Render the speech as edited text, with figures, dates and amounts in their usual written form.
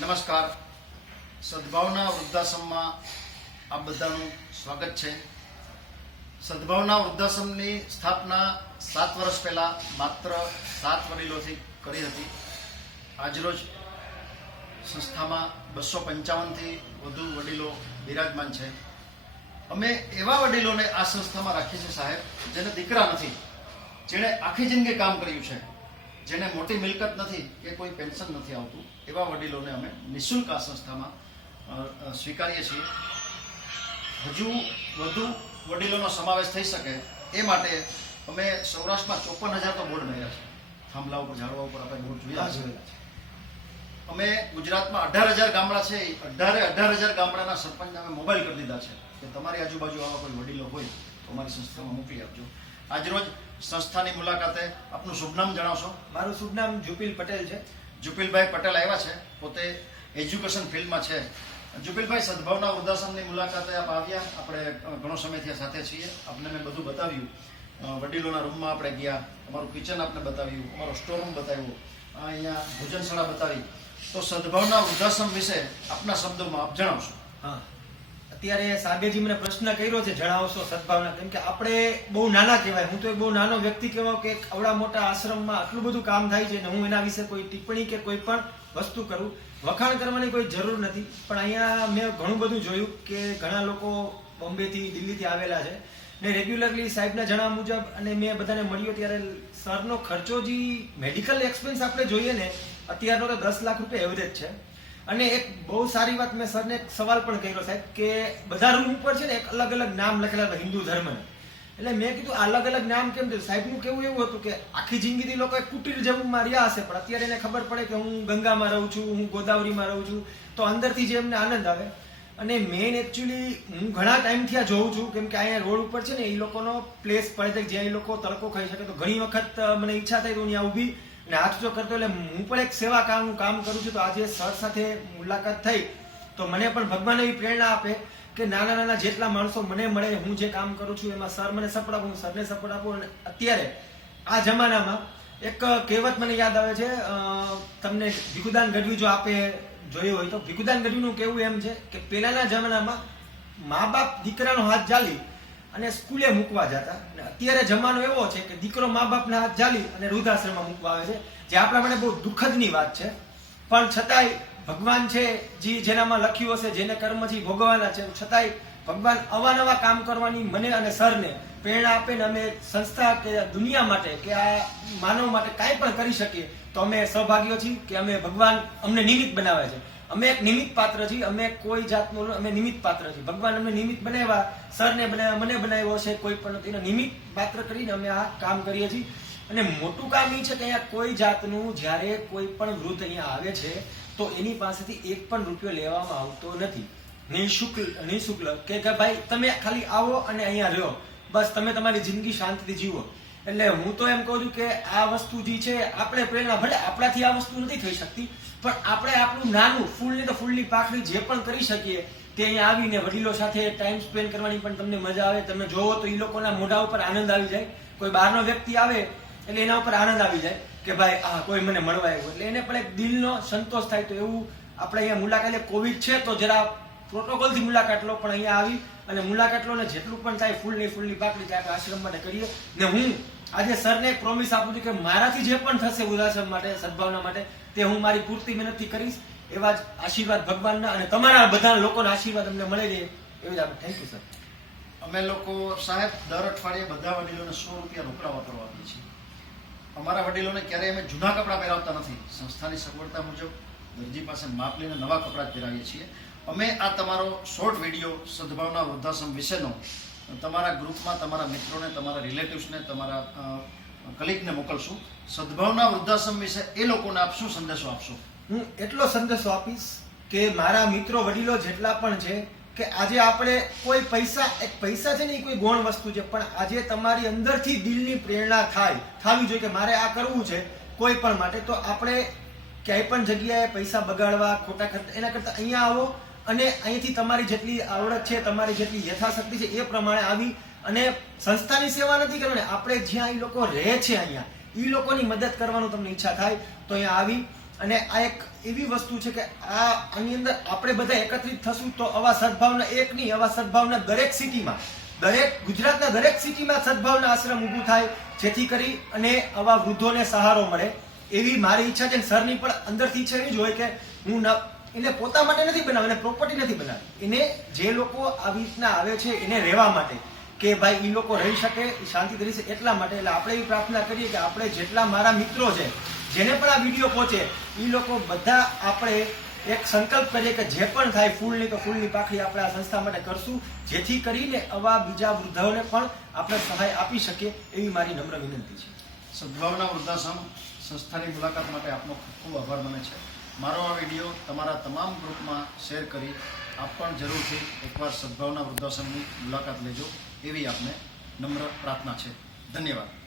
નમસ્કાર. સદભાવના વૃદ્ધાશ્રમમાં આપ બધાનું સ્વાગત છે. સદભાવના વૃદ્ધાશ્રમની સ્થાપના 7 વર્ષ પહેલા માત્ર 7 વડીલોથી કરી હતી. આજરોજ સંસ્થામાં 255થી વધુ વડીલો બિરાજમાન છે. અમે એવા વડીલોને આ સંસ્થામાં રાખીએ છીએ સાહેબ, જેને દીકરા નથી, જેણે આખી જિંદગી કામ કર્યું છે, જેને મોટી મિલકત નથી કે કોઈ પેન્શન નથી આવતું, એવા વડીલોને અમે નિઃશુલ્ક આ સંસ્થામાં સ્વીકારીએ છીએ. હજુ વધુ વડીલોનો સમાવેશ થઈ શકે એ માટે અમે સૌરાષ્ટ્રમાં 54,000 તો બોર્ડ માર્યા છે. થાંભલા ઉપર, ઝાડવા ઉપર આપણે બોર્ડ જોયા છે. અમે ગુજરાતમાં 18,000 ગામડા છે, 18,000 ગામડાના સરપંચને અમે મોબાઈલ કરી દીધા છે કે તમારી આજુબાજુ આવા કોઈ વડીલો હોય તો અમારી સંસ્થામાં મોકલી આપજો. આજરોજ સંસ્થાની મુલાકાતે આપનું શુભ નામ જણાવશો? મારું શુભ નામ જુપિલ પટેલ છે. જુપિલભાઈ પટેલ આવ્યા છે, પોતે એજ્યુકેશન ફિલ્ડમાં છે. જુપિલભાઈ, સદભાવના વૃદ્ધાશ્રમની મુલાકાતે આપ આવ્યા, આપણે ઘણો સમયથી સાથે છીએ. આપને મેં બધું બતાવ્યું, વડીલોના રૂમમાં આપણે ગયા, અમારું કિચન આપને બતાવ્યું, અમારો સ્ટોર રૂમ બતાવ્યો, અહીંયા ભોજનશાળા બતાવી. તો સદભાવના વૃદ્ધાશ્રમ વિશે આપના શબ્દોમાં આપ જણાવશો? હા, અત્યારે સાગેજી મને પ્રશ્ન કર્યો છે, જણાવશો સદભાવના, કેમ કે આપણે બહુ નાના કહેવાય. હું તો એક બહુ નાનો વ્યક્તિ કહેવાય કે આવડા મોટા આશ્રમમાં આટલું બધું કામ થાય છે અને હું એના વિશે કોઈ ટિપ્પણી કે કોઈ પણ વસ્તુ કરું, વખાણ કરવાની કોઈ જરૂર નથી. પણ અહીંયા મેં ઘણું બધું જોયું કે ઘણા લોકો બોમ્બેથી, દિલ્હીથી આવેલા છે ને રેગ્યુલરલી સાહેબના જણાવ્યા મુજબ, અને મેં બધાને મળ્યો ત્યારે સરનો ખર્ચો જે મેડિકલ એક્સપેન્સ આપણે જોઈએ ને, અત્યારનો તો 10 લાખ રૂપિયા એવરેજ છે. અને એક બહુ સારી વાત, મેં સરને એક સવાલ પણ કર્યો સાહેબ કે બધા રૂમ ઉપર છે ને એક અલગ અલગ નામ લખેલા હતા હિન્દુ ધર્મના. એટલે મેં કીધું અલગ અલગ નામ કેમ થયું? સાહેબનું કેવું એવું હતું કે આખી જિંદગીથી લોકો કુટીર જમમાં રહ્યા હશે, પણ અત્યારે એને ખબર પડે કે હું ગંગામાં રહું છું, હું ગોદાવરીમાં રહું છું, તો અંદરથી જે એમને આનંદ આવે. અને મેઇન એકચ્યુઅલી હું ઘણા ટાઈમથી આ જોઉં છું, કેમ કે અહીંયા રોડ ઉપર છે ને એ લોકોનો પ્લેસ પડે છે જ્યાં એ લોકો તડકો ખાઈ શકે. તો ઘણી વખત મને ઈચ્છા થઈ તો હું ત્યાં ઊભી અને હાથ જો કરતો, એટલે હું પણ એક સેવા કામનું કામ કરું છું. તો આજે સર સાથે મુલાકાત થઈ તો મને પણ ભગવાન એવી પ્રેરણા આપે કે નાના નાના જેટલા માણસો મને મળે, હું જે કામ કરું છું એમાં સર મને સપોર્ટ આપું, હું સરને સપોર્ટ આપું. અને અત્યારે આ જમાનામાં એક કહેવત મને યાદ આવે છે, તમને ભીખુદાન ગઢવી જો આપે જોયું હોય તો, ભીખુદાન ગઢવીનું કહેવું એમ છે કે પહેલાના જમાનામાં મા બાપ દીકરાનો હાથ ઝાલી અને સ્કૂલે મૂકવા જતા, અને અત્યારે જમાનો એવો છે કે દીકરો મા બાપના હાથ ઝાલી અને વૃદ્ધાશ્રમમાં મૂકવા આવે છે, જે આપણા માટે બહુ દુઃખદની વાત છે. પણ છતાંય ભગવાન છે જેનામાં લખ્યું હશે, જેને કર્મથી ભોગવવાના છે, છતાંય ભગવાન અવાનવા કામ કરવાની મને અને સરને પ્રેરણા આપે ને અમે સંસ્થા કે દુનિયા માટે કે આ માનવ માટે કાંઈ પણ કરી શકીએ તો અમે સૌભાગ્ય છીએ કે અમે ભગવાન અમને નિમિત્ત બનાવે છે. અમે એક નિમિત્ત પાત્ર છીએ, અમે કોઈ જાતનું, અમે નિમિત્ત પાત્ર છીએ. ભગવાન અમને નિમિત્ત બનાવ્યા, સરને બનાવ્યા, મને બનાવ્યો છે, કોઈ પણ એનો નિમિત્ત પાત્ર કરીને અમે આ કામ કરીએ છીએ. અને મોટું કામ એ છે કે અહીંયા કોઈ જાતનું, જ્યારે કોઈ પણ વૃદ્ધ અહીંયા આવે છે તો એની પાસેથી એક પણ રૂપિયો લેવામાં આવતો નથી. નિઃશુલ્ક કે ભાઈ તમે ખાલી આવો અને અહીંયા રહ્યો, બસ તમે તમારી જિંદગી શાંતિથી જીવો. એટલે હું તો એમ કહું છું કે આ વસ્તુ જે છે આપણે પ્રેરણા, ભલે આપણાથી આ વસ્તુ નથી થઈ શકતી, પણ આપણે આપણું નાનું ફૂલની તો ફૂલની પાકડી જે પણ કરી શકીએ તે અહીંયા આવીને વડીલો સાથે ટાઈમ સ્પેન્ડ કરવાની પણ તમને મજા આવે. તમે જોવો તો એ લોકોના મોઢા ઉપર આનંદ આવી જાય. કોઈ બહારનો વ્યક્તિ આવે એટલે એના ઉપર આનંદ આવી જાય કે ભાઈ આ કોઈ મને મળવા આવ્યું, એટલે એને પણ એક દિલનો સંતોષ થાય. તો એવું આપણે અહીંયા મુલાકાત, કોવિડ છે તો જરા પ્રોટોકોલથી મુલાકાત લો, પણ અહીંયા આવી અને મુલાકાત લો ને જેટલું પણ થાય ફૂલની પાકડી ત્યાં આશ્રમ માટે કરીએ. ને હું આજે સરને એક પ્રોમિસ આપું છું કે મારાથી જે પણ થશે વૃદ્ધાશ્રમ માટે, સદભાવના માટે, તે હું મારી પૂરતી મહેનતથી કરીશ. એવા જ આશીર્વાદ ભગવાનના અને તમારા બધા લોકોના આશીર્વાદ અમને મળી રહે એવું જ આપણે. Thank you sir. અમે લોકો સાહેબ દર અઠવાડિયે બધા વડીલોને 100 રૂપિયા રોકડા વાપરવા આપીએ છીએ. અમારા વડીલોને ક્યારેય અમે જૂના કપડાં પહેરાવતા નથી. સંસ્થાની સગવડતા મુજબ દરજી પાસે માપ લઈને નવા કપડાં જ પહેરાવીએ છીએ. અમે આ તમારો શોર્ટ વિડીયો સદભાવના વૃદ્ધાશ્રમ વિશેનો તમારા ગ્રુપમાં, તમારા મિત્રોને, તમારા રિલેટિવ્સને, તમારા કલીગને મોકલશું. સદભાવના વૃદ્ધાશ્રમ વિશે એ લોકોને આપ શું સંદેશો આપશો? હું એટલો સંદેશો આપીશ કે મારા મિત્રો વડીલો જેટલા પણ છે કે આજે આપણે કોઈ પૈસા છે ને એ કોઈ ગૌણ વસ્તુ છે, પણ આજે તમારી અંદરથી દિલની પ્રેરણા થવી જોઈએ કે મારે આ કરવું છે કોઈ પણ માટે, તો આપણે ક્યાંય પણ જગ્યાએ પૈસા બગાડવા ખોટા ખર્ચ એના કરતા અહીંયા આવો અને અહીંથી તમારી જેટલી આવડત છે, તમારી જેટલી યથાશક્તિ છે એ પ્રમાણે આવી અને સંસ્થાની સેવા નથી કરવાની, આપણે જ્યાં એ લોકો રહે છે અહીંયા એ લોકોની મદદ કરવાનું તમને ઈચ્છા થાય તો અહીંયા આવી અને આ એક એવી વસ્તુ છે કે આની અંદર આપણે બધા એકત્રિત થશું તો આવા સદભાવના એક નહીં, આવા સદભાવના દરેક સિટીમાં, ગુજરાતના દરેક સિટીમાં સદભાવના આશ્રમ ઊભું થાય, જેથી કરી અને આવા વૃદ્ધોને સહારો મળે એવી મારી ઈચ્છા છે. સરની પણ અંદરથી ઈચ્છા એવી જ હોય કે હું એને પોતા માટે નથી બનાવી, એને પ્રોપર્ટી નથી બનાવી, એને જે લોકો આવી રીતના આવે છે એને રહેવા માટે, કે ભાઈ એ લોકો રહી શકે, શાંતિથી રહી શકે એટલા માટે. એટલે આપણે એવી પ્રાર્થના કરીએ કે આપણે જેટલા મારા મિત્રો છે જેને પણ આ વિડીયો પહોંચે એ લોકો બધા આપણે એક સંકલ્પ કરીએ કે જે પણ થાય ફૂલની તો ફૂલની પાખડી આપણે આ સંસ્થા માટે કરશું, જેથી કરીને આવા બીજા વૃદ્ધોને પણ આપણે સહાય આપી શકીએ એવી મારી નમ્ર વિનંતી છે. સદભાવના વૃદ્ધાશ્રમ સંસ્થાની મુલાકાત માટે આપનો ખૂબ ખૂબ આભાર મને છે. મારો આ વિડીયો તમારા તમામ ગ્રુપમાં શેર કરી આપ પણ જરૂરથી એકવાર સદભાવના વૃદ્ધાશ્રમની મુલાકાત લેજો એવી આપને નમ્ર પ્રાર્થના છે. ધન્યવાદ.